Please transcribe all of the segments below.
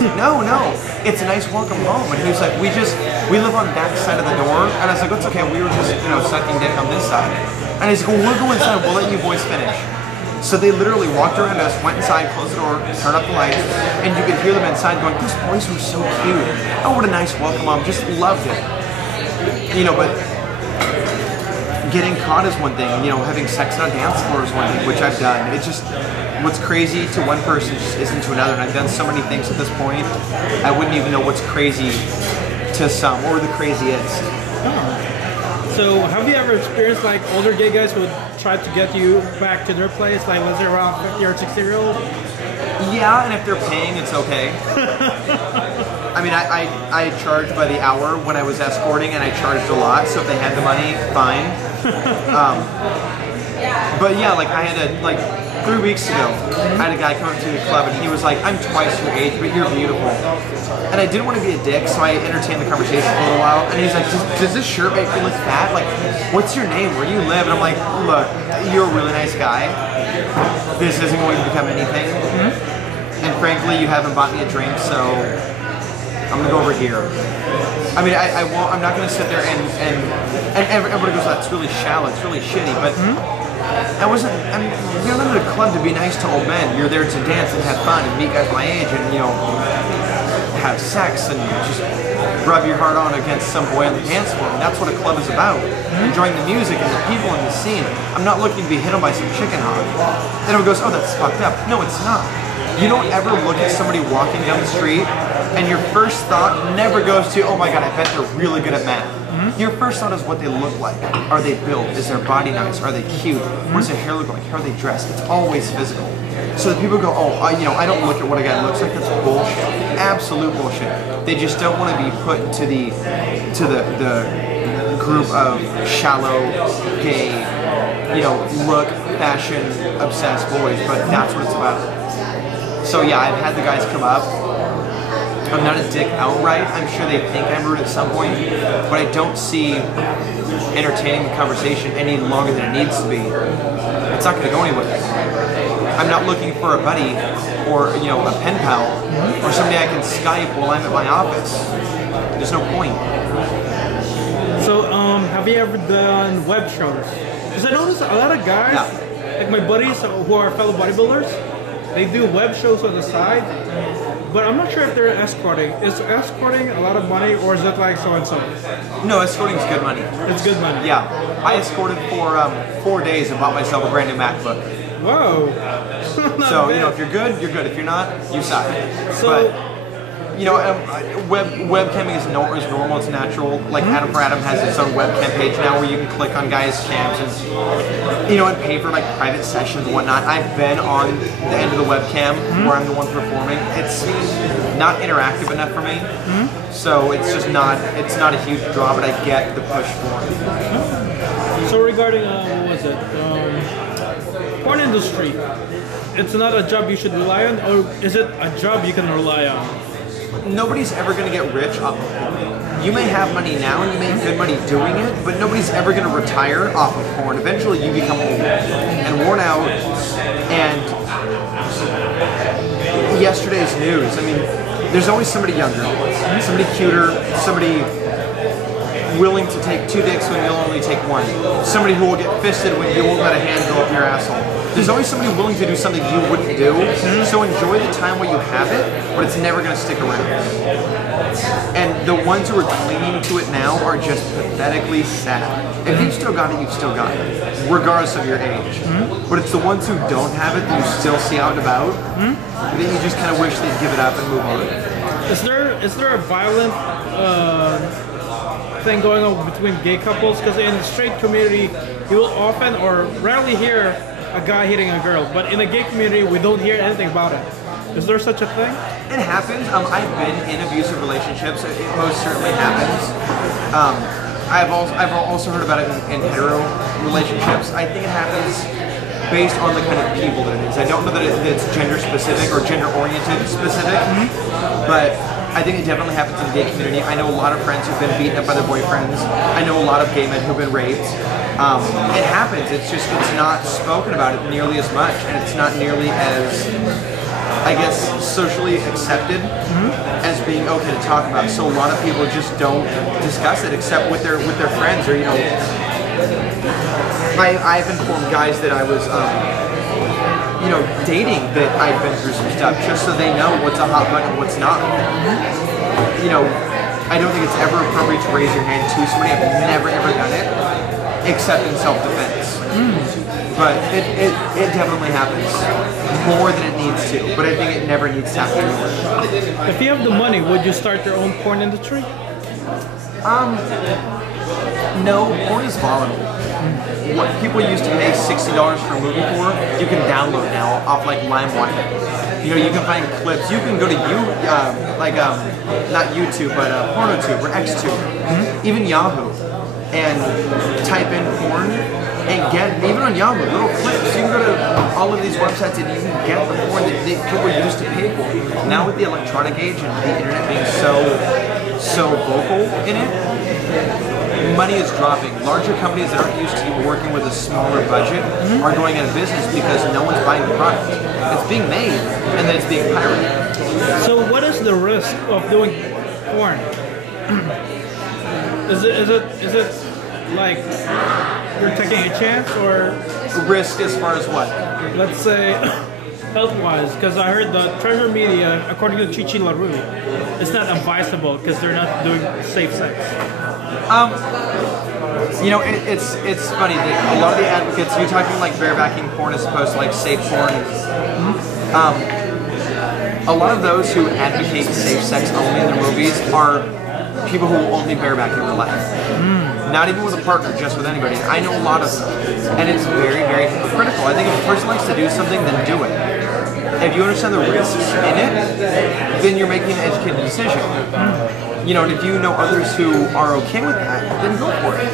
No, it's a nice welcome home. And he was like, we live on that side of the door. And I was like, it's okay, we were just, sucking dick on this side. And he's like, well, we'll go inside, we'll let you boys finish. So they literally walked around us, went inside, closed the door, turned up the lights, and you could hear them inside going, those boys were so cute. Oh, what a nice welcome home, just loved it. But getting caught is one thing, having sex on a dance floor is one thing, which I've done. It's just, what's crazy to one person just isn't to another, and I've done so many things at this point, I wouldn't even know what's crazy to some, or the craziest. So have you ever experienced like older gay guys who would try to get you back to their place, like let's say around 50 or 60-year-old? Yeah, and if they're paying, it's okay. I mean, I charged by the hour when I was escorting, and I charged a lot, so if they had the money, fine. But yeah, like I had 3 weeks ago, I had a guy come up to the club, and he was like, I'm twice your age, but you're beautiful. And I didn't want to be a dick, so I entertained the conversation for a little while, and he's like, does this shirt make you look fat? Like, what's your name? Where do you live? And I'm like, look, you're a really nice guy. This isn't going to become anything. And frankly, you haven't bought me a drink, so I'm gonna go over here. I mean, I won't. I'm not gonna sit there and everybody goes, that's really shallow. It's really shitty. But I wasn't. I mean, you're not at a club to be nice to old men. You're there to dance and have fun and meet guys my age and have sex and just rub your heart on against some boy on the dance floor. And that's what a club is about. Enjoying the music and the people in the scene. I'm not looking to be hit on by some chicken hog. And everyone goes, oh, that's fucked up. No, it's not. You don't ever look at somebody walking down the street and your first thought never goes to, oh my god, I bet they're really good at math. Your first thought is what they look like. Are they built? Is their body nice? Are they cute? What does their hair look like? How are they dressed? It's always physical. So that people go, oh, I don't look at what a guy looks like. That's bullshit. Absolute bullshit. They just don't want to be put into the group of shallow, gay, look, fashion, obsessed boys. But that's what it's about. So yeah, I've had the guys come up. I'm not a dick outright. I'm sure they think I'm rude at some point, but I don't see entertaining the conversation any longer than it needs to be. It's not going to go anywhere. I'm not looking for a buddy or a pen pal or somebody I can Skype while I'm at my office. There's no point. So have you ever done web shows? Because I noticed a lot of guys, like my buddies who are fellow bodybuilders, they do web shows on the side, but I'm not sure if they're escorting. Is escorting a lot of money, or is it like so-and-so? No, escorting's good money. It's good money? Yeah. I escorted for 4 days and bought myself a brand new MacBook. Whoa. So, if you're good, you're good. If you're not, you suck. So, webcamming is normal, it's natural. Like Adam for Adam has its own webcam page now where you can click on guys' cams and pay for like private sessions and whatnot. I've been on the end of the webcam where I'm the one performing. It's not interactive enough for me, so it's just not a huge draw, but I get the push for it. So regarding what was it? Porn industry. It's not a job you should rely on, or is it a job you can rely on? Nobody's ever going to get rich off of porn. You may have money now and you make good money doing it, but nobody's ever going to retire off of porn. Eventually you become old and worn out, and yesterday's news, I mean, there's always somebody younger, somebody cuter, somebody willing to take 2 dicks when you'll only take 1. Somebody who will get fisted when you won't let a hand go up your asshole. There's always somebody willing to do something you wouldn't do, so enjoy the time while you have it, but it's never going to stick around. And the ones who are clinging to it now are just pathetically sad. If you've still got it, you've still got it, regardless of your age. But it's the ones who don't have it that you still see out and about, that you just kind of wish they'd give it up and move on. Is there a violent thing going on between gay couples? Because in the straight community, you will often or rarely hear a guy hitting a girl, but in the gay community, we don't hear anything about it. Is there such a thing? It happens. I've been in abusive relationships. It most certainly happens. I've also heard about it in hetero relationships. I think it happens based on the kind of people that it is. I don't know that it's gender specific or gender oriented specific, but I think it definitely happens in the gay community. I know a lot of friends who've been beaten up by their boyfriends. I know a lot of gay men who've been raped. It happens. It's just, it's not spoken about it nearly as much, and it's not nearly as I guess, socially accepted as being okay to talk about. So a lot of people just don't discuss it except with their friends, or I've informed guys that I was dating, that I've been through some stuff, just so they know what's a hot button and what's not. I don't think it's ever appropriate to raise your hand to somebody. I've never ever done it, except in self-defense. But it definitely happens more than it needs to. But I think it never needs to happen anymore. If you have the money, would you start your own porn industry? No, porn is volatile. What people used to pay $60 for a movie for, you can download now off like LimeWire. You can find clips. You can go to not YouTube, but PornoTube or XTube, even Yahoo, and type in porn and get, even on Yahoo, little clips. You can go to all of these websites and you can get the porn that people used to pay for. Now with the electronic age and the internet being so vocal in it, money is dropping. Larger companies that aren't used to working with a smaller budget are going out of business because no one's buying the product. It's being made and then it's being pirated. So what is the risk of doing porn? Is it like you're taking a chance, or risk as far as what? Let's say health-wise, because I heard the Treasure Media, according to Chichi LaRue, it's not advisable because they're not doing safe sex. It's funny that a lot of the advocates, you're talking like barebacking porn as opposed to like safe porn. A lot of those who advocate safe sex only in their movies are people who only bareback in real life. Not even with a partner, just with anybody. I know a lot of them, and it's very, very hypocritical. I think if a person likes to do something, then do it. If you understand the risks in it, then you're making an educated decision. And if you know others who are okay with that, then go for it.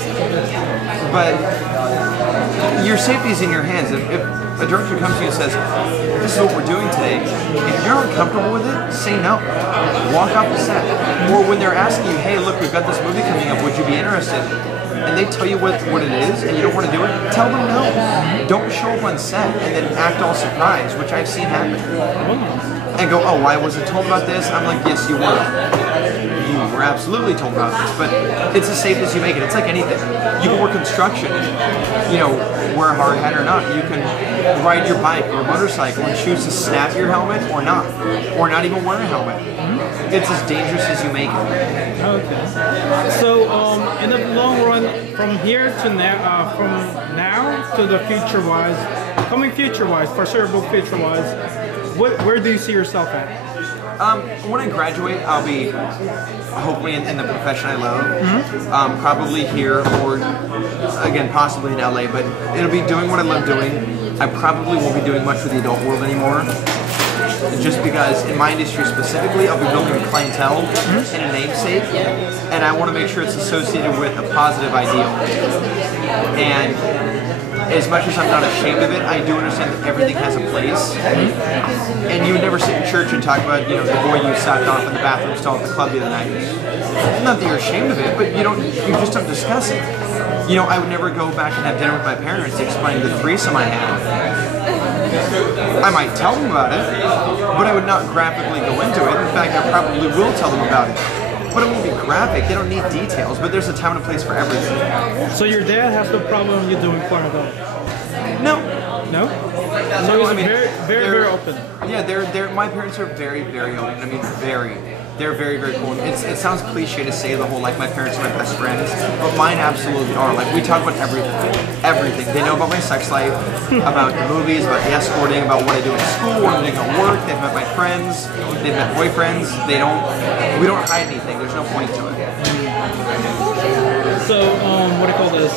But your safety is in your hands. If a director comes to you and says, this is what we're doing today, if you're uncomfortable with it, say no. Walk off the set. Or when they're asking you, hey, look, we've got this movie coming up, would you be interested? And they tell you what it is and you don't want to do it, tell them no. Don't show up on set and then act all surprised, which I've seen happen. And go, oh, I wasn't told about this? I'm like, yes, you were. You were absolutely told about this, but it's as safe as you make it. It's like anything. You can work construction, wear a hard hat or not. You can ride your bike or motorcycle and choose to snap your helmet or not even wear a helmet. It's as dangerous as you make it. Okay. So, in the long run, from here to now, from now to the future-wise, foreseeable future-wise, where do you see yourself at? When I graduate, I'll be hopefully in the profession I love. Probably here, or again, possibly in LA, but it'll be doing what I love doing. I probably won't be doing much with the adult world anymore. Just because in my industry specifically, I'll be building a clientele and a namesake, and I want to make sure it's associated with a positive ideal. And as much as I'm not ashamed of it, I do understand that everything has a place. And you would never sit in church and talk about, the boy you sacked off in the bathroom stall at the club the other night. Not that you're ashamed of it, but you just don't discuss it. I would never go back and have dinner with my parents explaining the threesome I had. I might tell them about it, but I would not graphically go into it. In fact, I probably will tell them about it. But it won't be graphic, they don't need details, but there's a time and a place for everything. So your dad has no problem you doing porn at all? No. No? So he's very open. Yeah, my parents are very, very open. I mean, they're very, very cool. It sounds cliche to say the whole, like, my parents are my best friends, but mine absolutely are. Like, we talk about everything. They know about my sex life, about the movies, about the escorting, about what I do in school, what I'm doing at work. They've met my friends, they've met boyfriends. We don't hide anything. There's no point to it. So, what do you call this?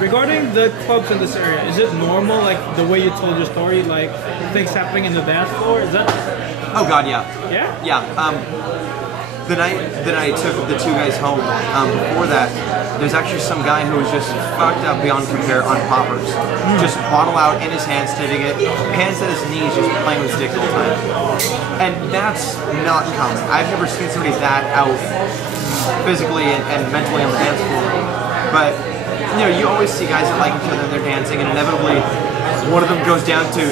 Regarding the clubs in this area, is it normal, like the way you told your story, like things happening in the dance floor? Is that? Oh God, yeah. Yeah? Yeah. The night that I took the two guys home, before that, there's actually some guy who was just fucked up beyond compare on poppers. Just bottle out in his hand, sniffing it, pants at his knees, just playing with his dick the whole time. And that's not common. I've never seen somebody that out physically and mentally on the dance floor. But you always see guys that like each other and they're dancing, and inevitably One of them goes down to,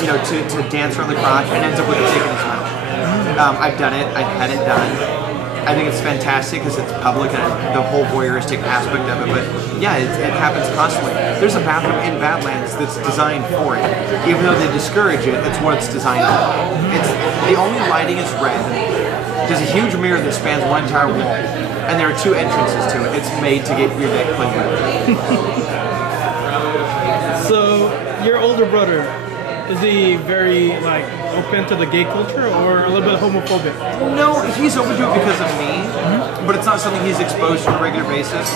you know, to dance around the crotch and ends up with a dick in his mouth. I've done it. I've had it done. I think it's fantastic because it's public and the whole voyeuristic aspect of it. But yeah, it happens constantly. There's a bathroom in Badlands that's designed for it. Even though they discourage it, that's what it's designed for. It's the only lighting is red. There's a huge mirror that spans one entire wall, and there are 2 entrances to it. It's made to get your dick played with. So your older brother, is he very like open to the gay culture or a little bit homophobic? No, he's open to it because of me, but it's not something he's exposed to on a regular basis.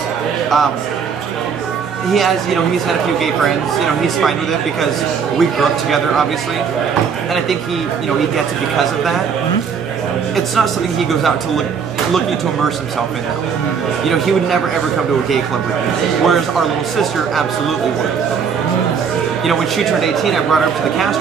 He has, you know, he's had a few gay friends. You know, he's fine with it because we grew up together, obviously, and I think he, you know, he gets it because of that. It's not something he goes out to looking to immerse himself in. You know, he would never ever come to a gay club with me, whereas our little sister absolutely would. You know, when she turned 18, I brought her up to the cast